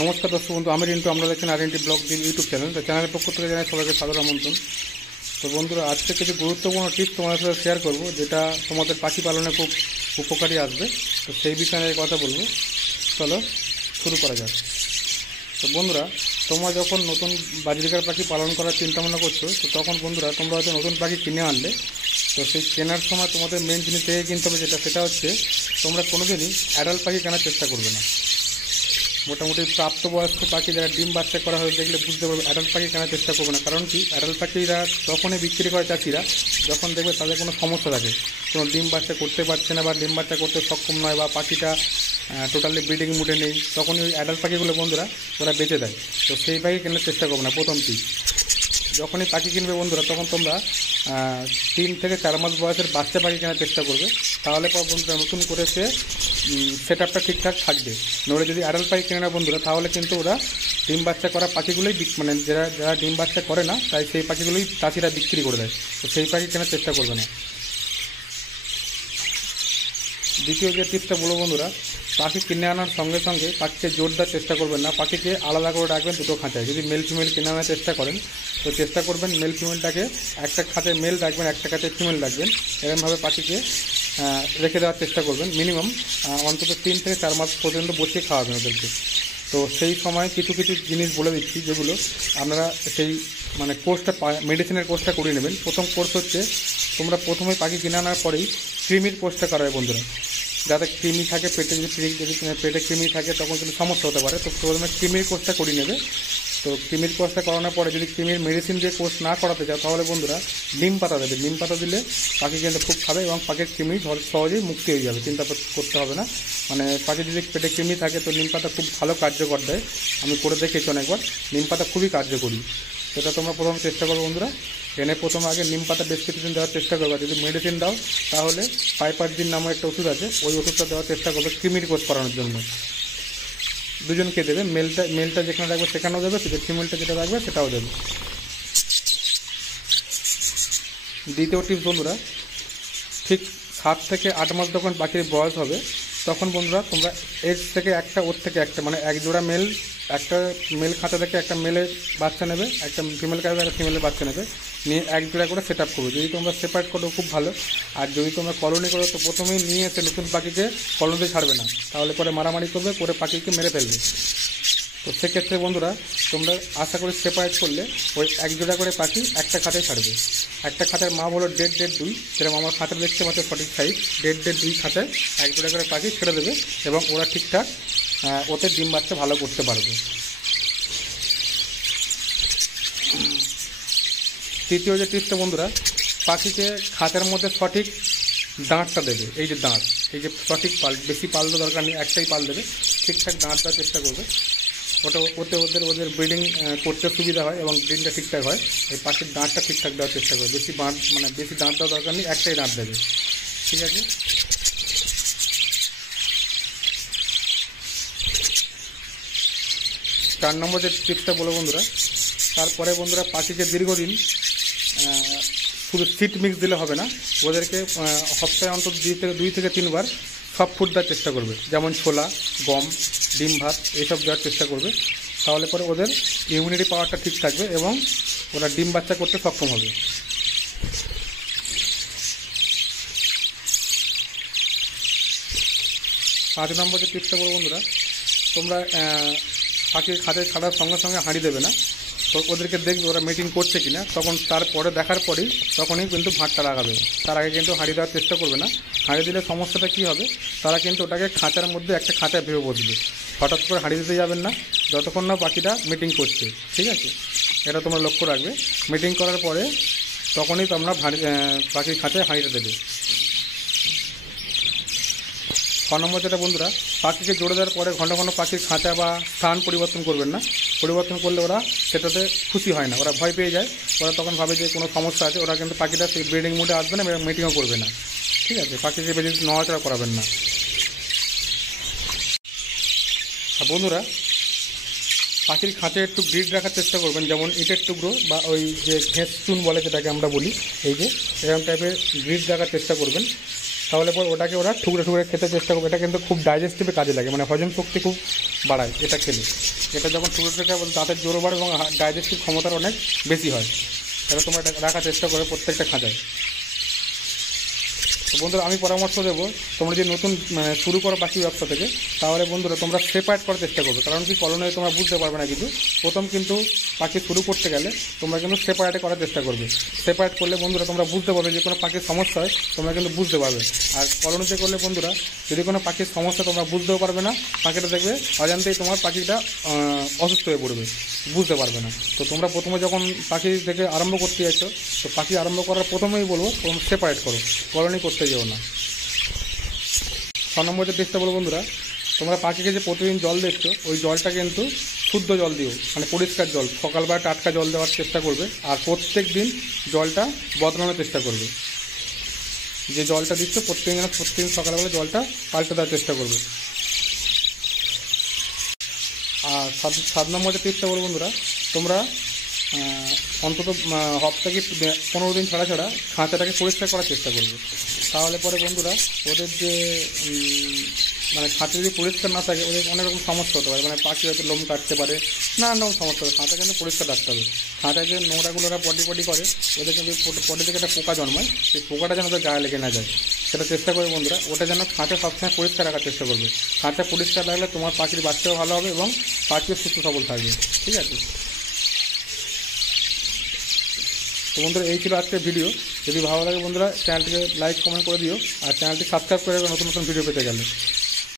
নমস্কার দর্শক বন্ধু, আমি রিন্টু। আমরা দেখছেন RNT ব্লগ ইউটিউব চ্যানেল। তো চ্যানেলের পক্ষ থেকে জানাই সবাইকে সাদর আমন্ত্রণ। তো বন্ধুরা, আজকে কিছু গুরুত্বপূর্ণ টিপস তোমাদের সাথে শেয়ার করব, যেটা তোমাদের পাখি পালনে খুব উপকারী আসবে। তো সেই বিষয়ে নিয়ে কথা বলবো। চলো শুরু করা যাক। তো বন্ধুরা, তোমরা যখন নতুন বাজরিকার পাখি পালন করার চিন্তা ভাবনা করছো, তো তখন বন্ধুরা তোমরা হয়তো নতুন পাখি কিনে আনলে। তো সেই কেনার সময় তোমাদের মেন জিনিস দেখে কিনতে হবে, সেটা হচ্ছে তোমরা কোনোদিনই অ্যাডাল্ট পাখি কেনার চেষ্টা করবে না। মোটামুটি প্রাপ্তবয়স্ক পাখি যারা ডিম বাচ্চা করা হয়ে দেখলে বুঝতে পারবে, অ্যাডাল্ট পাখি কেনার চেষ্টা করবে না। কারণ কি, অ্যাডাল্ট পাখিরা তখনই বিক্রি করে চাষিরা যখন দেখবে তাদের কোনো সমস্যা থাকে, কোনো ডিম বাচ্চা করতে পারছে না বা ডিম বাচ্চা করতে সক্ষম নয়, বা পাখিটা টোটালি ব্রিডিং মুডে নেই, তখনই ওই অ্যাডাল্ট পাখিগুলো বন্ধুরা ওরা বেঁচে দেয়। তো সেই পাখি কেনার চেষ্টা করবে না। প্রথম টিপ, যখনই পাখি কিনবে বন্ধুরা, তখন তোমরা 3 থেকে 4 মাস বয়সের বাচ্চা পাখি কেনার চেষ্টা করবে। তাহলে পর বন্ধুরা নতুন করে সে সেট আপটা ঠিকঠাক থাকবে। নইলে যদি অ্যাডাল্ট পাখি কেনে না বন্ধুরা, তাহলে কিন্তু ওরা ডিম বাচ্চা করা পাখিগুলোই মানে যারা ডিম বাচ্চা করে না, তাই সেই পাখিগুলোই চাষিরা বিক্রি করে দেয়। তো সেই পাখি কেনার চেষ্টা করবে না। দ্বিতীয় যে টিপসটা বলবো বন্ধুরা, পাখি কিনে আনার সঙ্গে সঙ্গে পাখিকে জোর দেওয়ার চেষ্টা করবেন না। পাখিকে আলাদা করে রাখবেন দুটো খাঁচায়। যদি মেল ফিমেল কিনে আনার চেষ্টা করেন, তো চেষ্টা করবেন মেল ফিমেলটাকে একটা খাঁচায় মেল রাখবেন, একটা খাঁচায় ফিমেল রাখবেন। এরকমভাবে পাখিকে রেখে দেওয়ার চেষ্টা করবেন। মিনিমাম অন্তত 3 থেকে 4 মাস পর্যন্ত বসিয়ে খাওয়াবেন ওদেরকে। তো সেই সময় কিছু কিছু জিনিস বলে দিচ্ছি, যেগুলো আপনারা সেই মানে কোর্সটা মেডিসিনের কোর্সটা করিয়ে নেবেন। প্রথম কোর্স হচ্ছে, তোমরা প্রথমে পাখি কিনে আনার পরেই কৃমির কোর্সটা করাবে বন্ধুরা। যাতে কৃমি থাকে পেটে, যদি পেটে কৃমি থাকে তখন কিন্তু সমস্যা হতে পারে। তো প্রথমে কৃমির কোর্সটা করিয়ে নেবে। তো কৃমির কোর্সটা করানোর পরে যদি কৃমির মেডিসিন দিয়ে কোর্স না করাতে চাও, তাহলে বন্ধুরা নিম পাতা দেবে। নিম পাতা দিলে পাখি কিন্তু খুব খাবে এবং পাখির কৃমি সহজেই মুক্তি হয়ে যাবে, চিন্তা করতে হবে না। মানে পাখি যদি পেটে কৃমি থাকে, তো নিম পাতা খুব ভালো কার্যকর দেয়। আমি করে দেখেছি অনেকবার, নিম পাতা খুবই কার্যকরী। সেটা তোমরা প্রথমে চেষ্টা করো বন্ধুরা। এনে প্রথমে আগে নিম পাতা বেশ কিছুদিন দেওয়ার চেষ্টা করবে। যদি মেডিসিন দাও, তাহলে পাইপারজিন নামক একটা ওষুধ আছে, ওই ওষুধটা দেওয়ার চেষ্টা করবে কৃমির কোর্স করানোর জন্য। দুজনকে দেবে, মেলটা যেখানে রাখবে সেখানেও দেবে, ফিমেলটা যেটা রাখবে সেটাও দেবে। দ্বিতীয় টিপস বন্ধুরা, ঠিক 7 থেকে 8 মাস যখন পাখির বয়স হবে, তখন বন্ধুরা তোমরা এর থেকে একটা ওর থেকে একটা মানে এক জোড়া মেল, একটা মেল খাঁচা থেকে একটা মেলের বাচ্চা নেবে, একটা ফিমেল খাঁচা একটা ফিমেলের বাচ্চা নেবে, নিয়ে এক জোড়া করে সেট আপ করবে। যদি তোমরা সেপারেট করো খুব ভালো, আর যদি তোমরা কলোনি করো, তো প্রথমেই নিয়ে এসে নতুন পাখিকে কলোনিতে ছাড়বে না, তাহলে পরে মারামারি করবে, করে পাখিকে মেরে ফেলবে। তো সেক্ষেত্রে বন্ধুরা তোমরা আশা করি সেপারেট করলে ওই এক জোড়া করে পাখি একটা খাঁচায় ছাড়বে। একটা খাঁচার মা হলো 1.5-1.5-2, যেরকম আমার খাঁচা দেখতে পাচ্ছে সঠিক সাইজ, 1.5-1.5-2 খাঁচায় এক জোড়া করে পাখি ছেড়ে দেবে, এবং ওরা ঠিকঠাক ওতে ডিম বাচ্চা ভালো করতে পারবে। তৃতীয় যে টিপসটা বন্ধুরা, পাখিকে খাঁচার মধ্যে সঠিক দাঁতটা দেবে। এই যে দাঁত, এই যে সঠিক পাল, বেশি পাল দেওয়ার দরকার নেই, একটাই পাল দেবে, ঠিকঠাক দাঁত দেওয়ার চেষ্টা করবে। ওতে ওদের ব্রিডিং করতে সুবিধা হয় এবং ব্রিডিংটা ঠিকঠাক হয়। এই পাখির দাঁতটা ঠিকঠাক দেওয়ার চেষ্টা করবে। বেশি দাঁত দেওয়ার দরকার নেই, একটাই দাঁত দেবে, ঠিক আছে। 4 নম্বর যে টিপসটা বলো বন্ধুরা, তারপরে বন্ধুরা পাখিকে দীর্ঘদিন শুধু সিড মিক্স দিলে হবে না, ওদেরকে সপ্তাহে অন্তত 2 থেকে 3 বার সব ফুড দেওয়ার চেষ্টা করবে। যেমন ছোলা, গম, ডিম ভাত, এইসব দেওয়ার চেষ্টা করবে। তাহলে পরে ওদের ইমিউনিটি পাওয়ারটা ঠিক থাকবে এবং ওরা ডিম বাচ্চা করতে সক্ষম হবে। 5 নম্বর যে টিপসটা বলবো বন্ধুরা, তোমরা পাখির খাঁচায় ছাড়ার সঙ্গে সঙ্গে হাঁড়ি দেবে না। তো ওদেরকে দেখবে ওরা মিটিং করছে কিনা, তখন তারপরে দেখার পরেই তখনই কিন্তু ভাতটা লাগাবে। তার আগে কিন্তু হাঁড়ি দেওয়ার চেষ্টা করবে না। হাঁড়ি দিলে সমস্যাটা কী হবে, তারা কিন্তু ওটাকে খাঁচার মধ্যে একটা খাঁচায় ভেবে বসবে। হঠাৎ করে হাঁড়ি দিতে যাবেন না যতক্ষণ না পাখিটা মিটিং করছে, ঠিক আছে। এটা তোমরা লক্ষ্য রাখবে। মিটিং করার পরে তখনই তোমরা পাখির খাঁচায় হাঁড়িটা দেবে। 6 নম্বর যেটা বন্ধুরা, পাখিকে জোড়ে দেওয়ার পরে ঘন ঘন পাখির খাঁচা বা স্থান পরিবর্তন করবেন না। পরিবর্তন করলে ওরা সেটাতে খুশি হয় না, ওরা ভয় পেয়ে যায়। ওরা তখন ভাবে যে কোনো সমস্যা আছে, ওরা কিন্তু পাখিটা সেই ব্রিডিং মুডে আসবে না এবং মিটিংও করবে না, ঠিক আছে। পাখিকে বেশি নড়াচড়া করাবেন না। আর বন্ধুরা, পাখির খাঁচায় একটু গ্রিড রাখার চেষ্টা করবেন, যেমন ইটের টুকরো বা ওই যে ঘেঁস চুন বলে যেটাকে আমরা বলি, এই যে এরকম টাইপের গ্রিড রাখার চেষ্টা করবেন। তাহলে পর ওটাকে ওরা টুকরে টুকরে খেতে চেষ্টা করবে। এটা কিন্তু খুব ডাইজেস্টিভে কাজে লাগে, মানে হজম শক্তি খুব বাড়ায় এটা খেলে। এটা যখন টুকরে টুকরে খাবে দাঁতের জোরও বাড়ে এবং ডাইজেস্টিভ ক্ষমতার অনেক বেশি হয়। তাহলে তোমরা এটা রাখার চেষ্টা করবে প্রত্যেকটা খাঁচায়। তো বন্ধুরা আমি পরামর্শ দেবো, তোমরা যদি নতুন শুরু করো পাখি ব্যবসা থেকে, তাহলে বন্ধুরা তোমরা সেপারেট করার চেষ্টা করবে। কারণ কি কলোনিতে তোমরা বুঝতে পারবে না কিছু, প্রথম কিন্তু পাখি শুরু করতে গেলে তোমরা কিন্তু সেপারেটে করার চেষ্টা করবে। সেপারেট করলে বন্ধুরা তোমরা বুঝতে পারবে যে কোনো পাখির সমস্যা হয়, তোমরা কিন্তু বুঝতে পারবে। আর কলোনিতে করলে বন্ধুরা যদি কোনো পাখির সমস্যা তোমরা বুঝতেও পারবে না, পাখিটা দেখবে অজান্তেই তোমার পাখিটা অসুস্থ হয়ে পড়বে, বুঝতে পারবে না। তো তোমরা প্রথমে যখন পাখি থেকে আরম্ভ করতে যাচ্ছ, তো পাখি আরম্ভ করার প্রথমেই বলবো তোমরা সেপারেট করো, কলোনি করতে যেও না। 6 নম্বর যে টিপসটা বলবো বন্ধুরা, তোমরা পাখিকে যে প্রতিদিন জল দিচ্ছ, ওই জলটা কিন্তু শুদ্ধ জল দিও, মানে পরিষ্কার জল, সকালবেলা টাটকা জল দেওয়ার চেষ্টা করবে। আর প্রত্যেক দিন জলটা বদলানোর চেষ্টা করবে। যে জলটা দিচ্ছ প্রত্যেকদিন সকালবেলা জলটা পাল্টে দেওয়ার চেষ্টা করবে। আর 7 নম্বর যে টিপসটা বলবো বন্ধুরা, তোমরা অন্তত সপ্তাহে 15 দিন ছাড়া ছাড়া খাঁচাটাকে পরিষ্কার করার চেষ্টা করবে। তাহলে পরে বন্ধুরা ওদের যে মানে খাঁচা যদি পরিষ্কার না থাকে, ওদের অনেক রকম সমস্যা হতে পারে, মানে পাখি হয়তো লোম কাটতে পারে, নানান রকম সমস্যা হবে। খাঁচা কিন্তু পরিষ্কার রাখতে হবে। খাঁচায় যে নোংরাগুলো ওরা পটি করে, ওদের কিন্তু পটি থেকে একটা পোকা জন্মায়, সেই পোকাটা যেন ওদের গায়ে লেগে না যায়, সেটা চেষ্টা করবে বন্ধুরা। ওটা যেন খাঁচা সবসময় পরিষ্কার রাখার চেষ্টা করবে। খাঁচা পরিষ্কার রাখলে তোমার পাখির বাচ্চাও ভালো হবে এবং পাখিও সুস্থ সবল থাকবে। ঠিক আছে? তো বন্ধুরা এই ছিল আজকের ভিডিও। যদি ভালো লাগে বন্ধুরা চ্যানেলটিকে লাইক কমেন্ট করে দিও, আর চ্যানেলটি সাবস্ক্রাইব করে রাখবে নতুন নতুন ভিডিও পেতে গেলে।